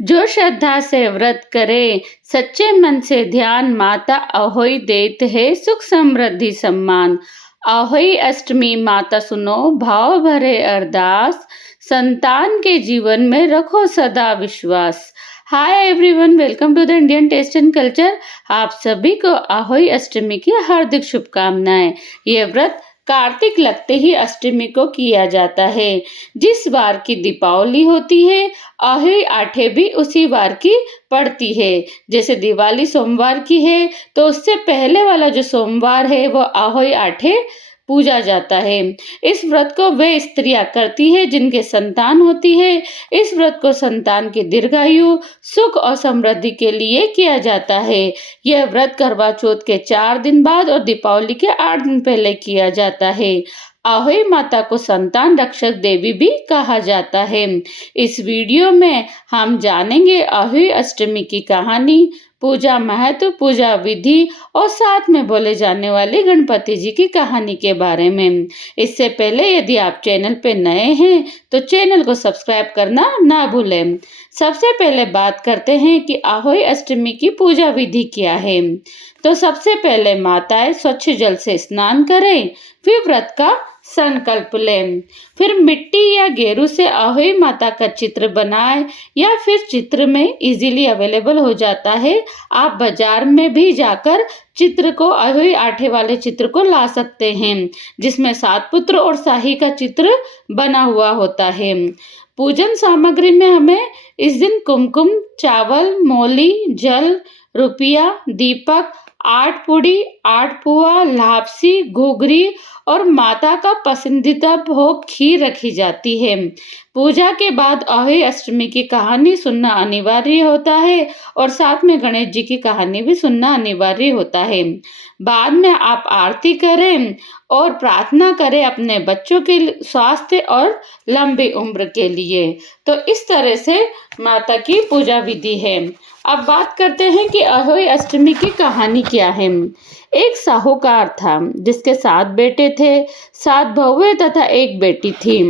जो श्रद्धा से व्रत करे, सच्चे मन से ध्यान, माता अहोई देत है सुख समृद्धि सम्मान। अहोई अष्टमी माता सुनो भाव भरे अरदास, संतान के जीवन में रखो सदा विश्वास। Hi everyone, welcome to the Indian taste and culture. आप सभी को अहोई अष्टमी की हार्दिक शुभकामनाएं। ये व्रत कार्तिक लगते ही अष्टमी को किया जाता है। जिस वार की दीपावली होती है, अहोई आठे भी उसी वार की पड़ती है। जैसे दिवाली सोमवार की है तो उससे पहले वाला जो सोमवार है वो अहोई आठे पूजा जाता है। इस व्रत को वे स्त्रियां करती है जिनके संतान होती है। इस व्रत को संतान की दीर्घायु, सुख और समृद्धि के लिए किया जाता है। यह व्रत करवा चौथ के 4 दिन बाद और दीपावली के 8 दिन पहले किया जाता है। अहोई माता को संतान रक्षक देवी भी कहा जाता है। इस वीडियो में हम जानेंगे अहोई अष्टमी की कहानी, पूजा महत्व, पूजा विधि और साथ में बोले जाने वाले गणपति जी की कहानी के बारे में। इससे पहले यदि आप चैनल पे नए हैं तो चैनल को सब्सक्राइब करना ना भूलें। सबसे पहले बात करते हैं कि अहोई अष्टमी की पूजा विधि क्या है। तो सबसे पहले माताएं स्वच्छ जल से स्नान करें, फिर व्रत का संकल्प लें। फिर मिट्टी या गेरू से अहोई माता का चित्र बनाएं या फिर चित्र में इजीली अवेलेबल हो जाता है। आप बाजार में भी जाकर चित्र को, अहोई आठे वाले चित्र को ला सकते हैं जिसमें 7 पुत्र और शाही का चित्र बना हुआ होता है। पूजन सामग्री में हमें इस दिन कुमकुम, चावल, मौली, जल, रुपया, दीपक, 8 पूड़ी, 8 पुआ, लापसी, घुघरी और माता का पसंदीदा भोग खीर रखी जाती है। पूजा के बाद अहोई अष्टमी की कहानी सुनना अनिवार्य होता है और साथ में गणेश जी की कहानी भी सुनना अनिवार्य होता है। बाद में आप आरती करें और प्रार्थना करें अपने बच्चों के स्वास्थ्य और लंबी उम्र के लिए। तो इस तरह से माता की पूजा विधि है। अब बात करते हैं कि अहोई अष्टमी की कहानी क्या है। एक साहूकार था जिसके 7 बेटे थे, 7 बहुएं तथा 1 बेटी थी।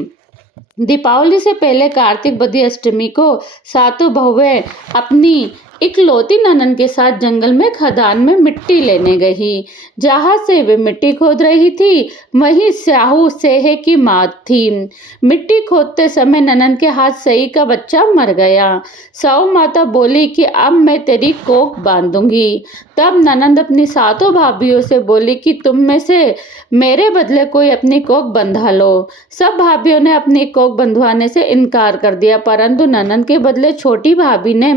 दीपावली से पहले कार्तिक बदी अष्टमी को सातों बहुएं अपनी इकलौती ननद के साथ जंगल में खदान में मिट्टी लेने गई। जहां से वे मिट्टी खोद रही थी वहीं स्याहू सेहे की मां थी। मिट्टी खोदते समय ननद के हाथ सई का बच्चा मर गया। साहू माता बोली कि अब मैं तेरी कोख बांधूंगी। तब ननद अपनी 7 भाभियों से बोली कि तुम में से मेरे बदले कोई अपनी कोख बंधा लो। सब भाभियों ने अपनी कोख बंधवाने से इनकार कर दिया, परंतु ननद के बदले छोटी भाभी ने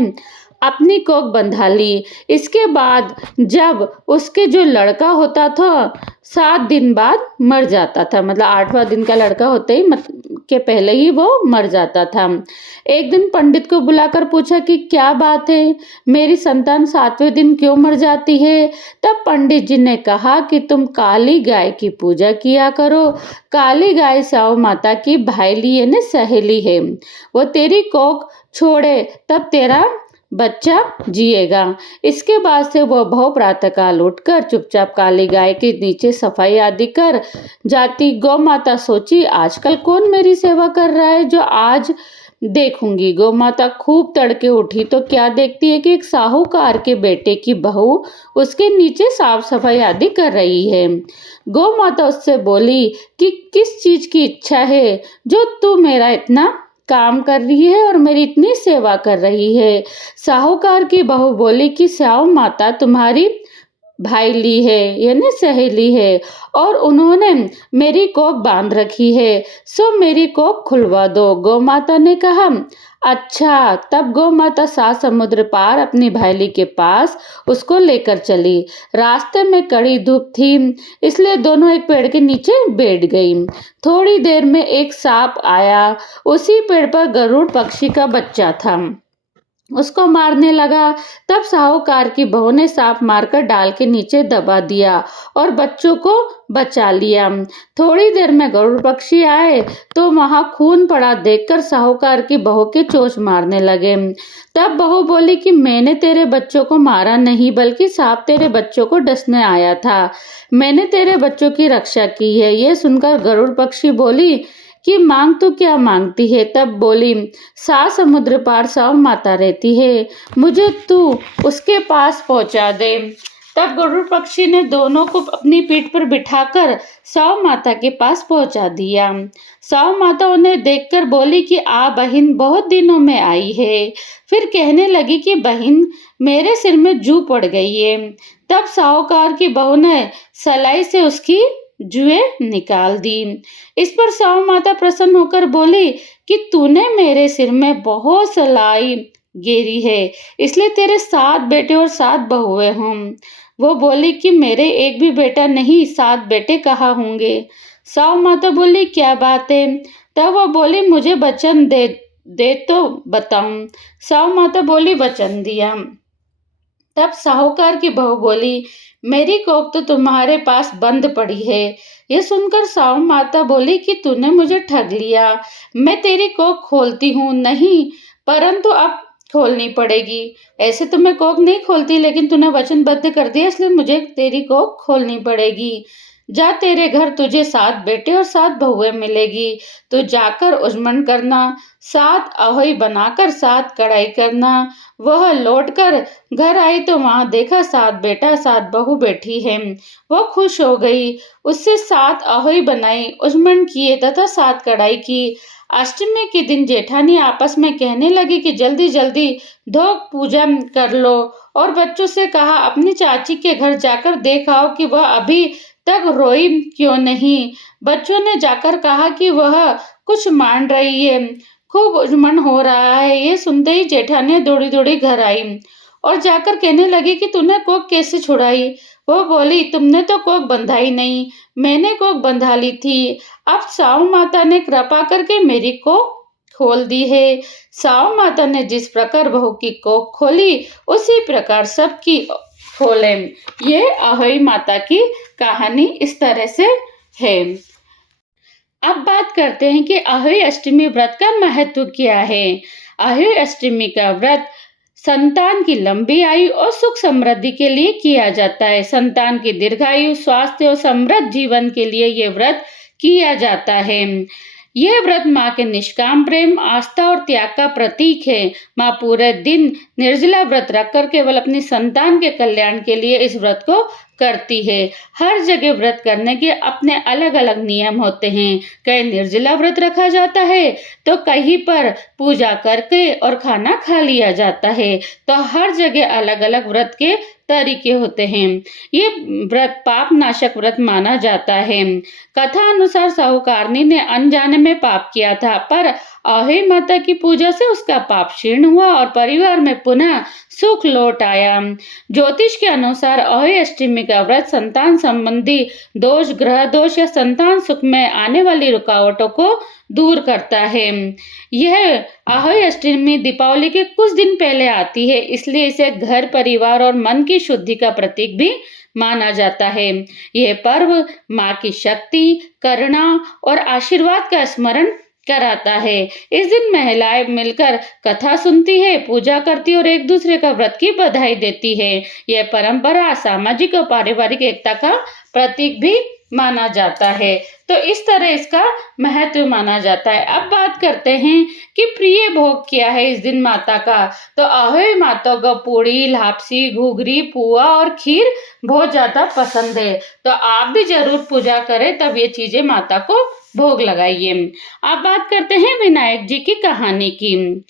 अपनी कोख बंधा ली। इसके बाद जब उसके जो लड़का होता था 7 दिन बाद मर जाता था, मतलब 8वां दिन का लड़का होते ही के पहले ही वो मर जाता था। एक दिन पंडित को बुलाकर पूछा कि क्या बात है, मेरी संतान 7वें दिन क्यों मर जाती है। तब पंडित जी ने कहा कि तुम काली गाय की पूजा किया करो। काली गाय साहू माता की भाईली यानी सहेली है। वो तेरी कोख छोड़े तब तेरा बच्चा जिएगा। इसके बाद से वह बहु प्रातःकाल उठकर चुपचाप काली गाय के नीचे सफाई आदि कर जाती। गौ माता सोची आजकल कौन मेरी सेवा कर रहा है जो आज देखूंगी। गौ माता खूब तड़के उठी तो क्या देखती है कि एक साहूकार के बेटे की बहू उसके नीचे साफ सफाई आदि कर रही है। गौ माता उससे बोली कि किस चीज की इच्छा है जो तू मेरा इतना काम कर रही है और मेरी इतनी सेवा कर रही है। साहूकार की बहू बोली कि साहू माता तुम्हारी भाईली है यानी सहेली है और उन्होंने मेरी कोख बांध रखी है, सो मेरी कोख खुलवा दो। गौ माता ने कहा अच्छा। तब गौ माता 7 समुद्र पार अपनी भाईली के पास उसको लेकर चली। रास्ते में कड़ी धूप थी इसलिए दोनों एक पेड़ के नीचे बैठ गई। थोड़ी देर में एक सांप आया। उसी पेड़ पर गरुड़ पक्षी का बच्चा था, उसको मारने लगा। तब साहूकार की बहू ने सांप मारकर डाल के नीचे दबा दिया और बच्चों को बचा लिया। थोड़ी देर में गरुड़ पक्षी आए तो वहां खून पड़ा देखकर साहूकार की बहू के चोंच मारने लगे। तब बहू बोली कि मैंने तेरे बच्चों को मारा नहीं बल्कि सांप तेरे बच्चों को डसने आया था। मैंने तेरे बच्चों की रक्षा की है। ये सुनकर गरुड़ पक्षी बोली कि मांग तो क्या मांगती है। तब बोली, 7 समुद्र पार सौ माता रहती है, मुझे तू उसके पास पहुंचा दे। तब गरुड़ पक्षी ने दोनों को अपनी पीठ पर बिठाकर सौ माता के पास पहुंचा दिया। सौ माता उन्हें देखकर बोली कि आ बहिन, बहुत दिनों में आई है। फिर कहने लगी कि बहिन, मेरे सिर में जू पड़ गई है। तब साहूकार की बहू ने सलाई से उसकी जुएं निकाल दी। इस पर साहू माता प्रसन्न होकर बोली कि तूने मेरे सिर में बहुत सलाई गेरी है, इसलिए तेरे 7 बेटे और 7 बहुएं हों। वो बोली कि मेरे एक भी बेटा नहीं, 7 बेटे कहाँ होंगे। साहू माता बोली, क्या बात है। तब वो बोली, मुझे वचन दे दे तो बताऊं। साहू माता बोली, वचन दिया। तब साहूकार की बहू बोली, मेरी कोख तो तुम्हारे पास बंद पड़ी है। ये सुनकर साहू माता बोली कि तूने मुझे ठग लिया, मैं तेरी कोख खोलती हूँ नहीं, परंतु अब खोलनी पड़ेगी। ऐसे तो मैं कोख नहीं खोलती, लेकिन तूने वचनबद्ध कर दिया, इसलिए मुझे तेरी कोख खोलनी पड़ेगी। जा, तेरे घर तुझे 7 बेटे और 7 बहुएं मिलेगी। तू जाकर उजमन करना, 7 अहोई बनाकर 7 कढ़ाई करना। वह लौटकर घर आई तो वहां देखा 7 बेटा 7 बहू बैठी है। वो खुश हो गई, उससे 7 अहोई बनाई, उजमन किए तथा 7 कढ़ाई की। अष्टमी के दिन जेठानी आपस में कहने लगी कि जल्दी जल्दी धो पूजा कर लो, और बच्चों से कहा अपनी चाची के घर जाकर देखाओ कि वह अभी तक रोई क्यों नहीं। बच्चों ने जाकर कहा कि वह कुछ मान रही है, खूब उजमन हो रहा है। ये सुनते ही जेठानी दौड़ी दौड़ी घर आई और जाकर कहने लगी कि तूने कोक कैसे छुड़ाई। वो बोली, तुमने तो कोक बंधाई नहीं, मैंने कोक बंधा ली थी। अब साहू माता ने कृपा करके मेरी कोक खोल दी है। साहू माता ने जिस प्रकार बहू की कोख खोली, उसी प्रकार सबकी खोले। ये अहोई माता की कहानी इस तरह से है। अब बात करते हैं कि अहोई अष्टमी व्रत का महत्व क्या है। अहोई अष्टमी का व्रत संतान की लंबी आयु और सुख समृद्धि के लिए किया जाता है। संतान की दीर्घायु, स्वास्थ्य और समृद्ध जीवन के लिए ये व्रत किया जाता है। यह व्रत माँ के निष्काम प्रेम, आस्था और त्याग का प्रतीक है। माँ पूरे दिन निर्जला व्रत रखकर केवल अपनी संतान के कल्याण के लिए इस व्रत को करती है। हर जगह व्रत करने के अपने अलग अलग नियम होते हैं। कहीं निर्जला व्रत रखा जाता है तो कहीं पर पूजा करके और खाना खा लिया जाता है। तो हर जगह अलग अलग व्रत के तरीके होते हैं। ये व्रत पाप नाशक व्रत माना जाता है। कथा अनुसार साहूकारनी ने अनजाने में पाप किया था, पर अहोई माता की पूजा से उसका पाप क्षीण हुआ और परिवार में पुनः सुख लौट आया। ज्योतिष के अनुसार अहोई अष्टमी का व्रत संतान संबंधी दोष, ग्रह दोष या संतान सुख में आने वाली रुकावटों को दूर करता है। यह अहोई अष्टमी दीपावली के कुछ दिन पहले आती है, इसलिए इसे घर, परिवार और मन की शुद्धि का प्रतीक भी माना जाता है। यह पर्व माँ की शक्ति, करुणा और आशीर्वाद का स्मरण कराता है। इस दिन महिलाएं मिलकर कथा सुनती है, पूजा करती है और एक दूसरे का व्रत की बधाई देती है। यह परंपरा सामाजिक और पारिवारिक एकता का प्रतीक भी माना जाता है। तो इस तरह इसका महत्व माना जाता है। अब बात करते हैं कि प्रिय भोग क्या है इस दिन माता का। तो अहोई माता को पूड़ी, लापसी, घुघरी, पुआ और खीर बहुत ज्यादा पसंद है। तो आप भी जरूर पूजा करें, तब ये चीजें माता को भोग लगाइए। अब बात करते हैं विनायक जी की कहानी की।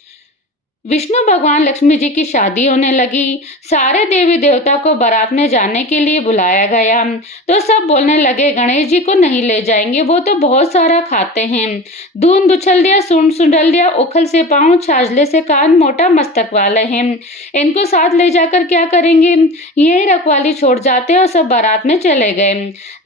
विष्णु भगवान लक्ष्मी जी की शादी होने लगी। सारे देवी देवता को बारात में जाने के लिए बुलाया गया। तो सब बोलने लगे, गणेश जी को नहीं ले जाएंगे, वो तो बहुत सारा खाते हैं। दून दुछल दिया, सूंड सुंडल दिया, उखल से पाँव, छाजले से कान, मोटा मस्तक वाले हैं, इनको साथ ले जाकर क्या करेंगे। यही रखवाली छोड़ जाते हैं और सब बारात में चले गए।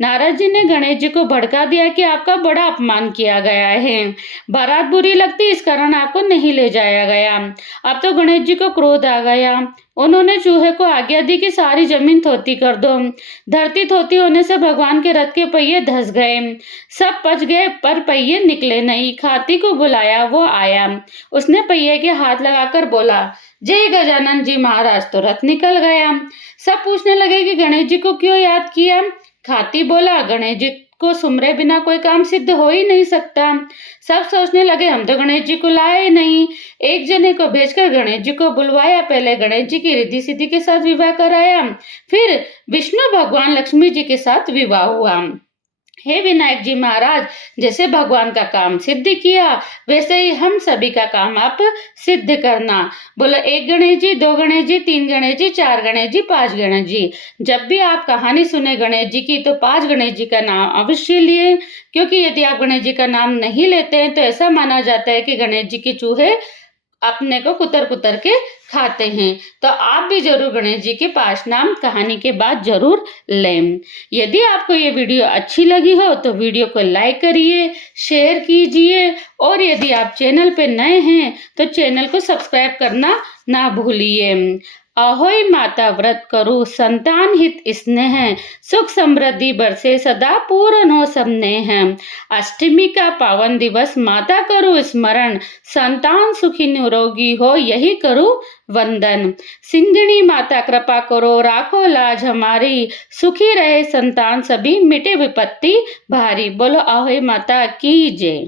नारद जी ने गणेश जी को भड़का दिया कि आपका बड़ा अपमान किया गया है, बारात बुरी लगती, इस कारण आपको नहीं ले जाया गया। अब तो गणेश जी को क्रोध आ गया। उन्होंने चूहे को आज्ञा दी कि सारी जमीन थोती कर दो। धरती थोती होने से भगवान के रथ के पहिए धस गए, सब पच गए, पर पहिए निकले नहीं। खाती को बुलाया, वो आया। उसने पहिए के हाथ लगाकर बोला, जय गजानन जी महाराज। तो रथ निकल गया। सब पूछने लगे कि गणेश जी को क्यों याद किया। खाती बोला, गणेश जी को सुमरे बिना कोई काम सिद्ध हो ही नहीं सकता। सब सोचने लगे हम तो गणेश जी को लाए नहीं। एक जने को भेजकर गणेश जी को बुलवाया, पहले गणेश जी की रिद्धि सिद्धि के साथ विवाह कराया, फिर विष्णु भगवान लक्ष्मी जी के साथ विवाह हुआ। हे विनायक जी महाराज, जैसे भगवान का काम सिद्ध किया वैसे ही हम सभी का काम आप सिद्ध करना। बोलो 1 गणेश जी, 2 गणेश जी, 3 गणेश जी, 4 गणेश जी, 5 गणेश जी। जब भी आप कहानी सुने गणेश जी की तो 5 गणेश जी का नाम अवश्य लिए, क्योंकि यदि आप गणेश जी का नाम नहीं लेते हैं तो ऐसा माना जाता है कि गणेश जी के चूहे अपने को कुतर कुतर के खाते हैं। तो आप भी जरूर गणेश जी के 5 नाम कहानी के बाद जरूर लें। यदि आपको ये वीडियो अच्छी लगी हो तो वीडियो को लाइक करिए, शेयर कीजिए, और यदि आप चैनल पे नए हैं तो चैनल को सब्सक्राइब करना ना भूलिए। अहोई माता व्रत करो संतान हित स्नेह, सुख समृद्धि बरसे सदा पूर्ण हो सब नेह। अष्टमी का पावन दिवस माता करो स्मरण, संतान सुखी निरोगी हो यही करो वंदन। सिंघनी माता कृपा करो राखो लाज हमारी, सुखी रहे संतान सभी मिटे विपत्ति भारी। बोलो अहोई माता की जय।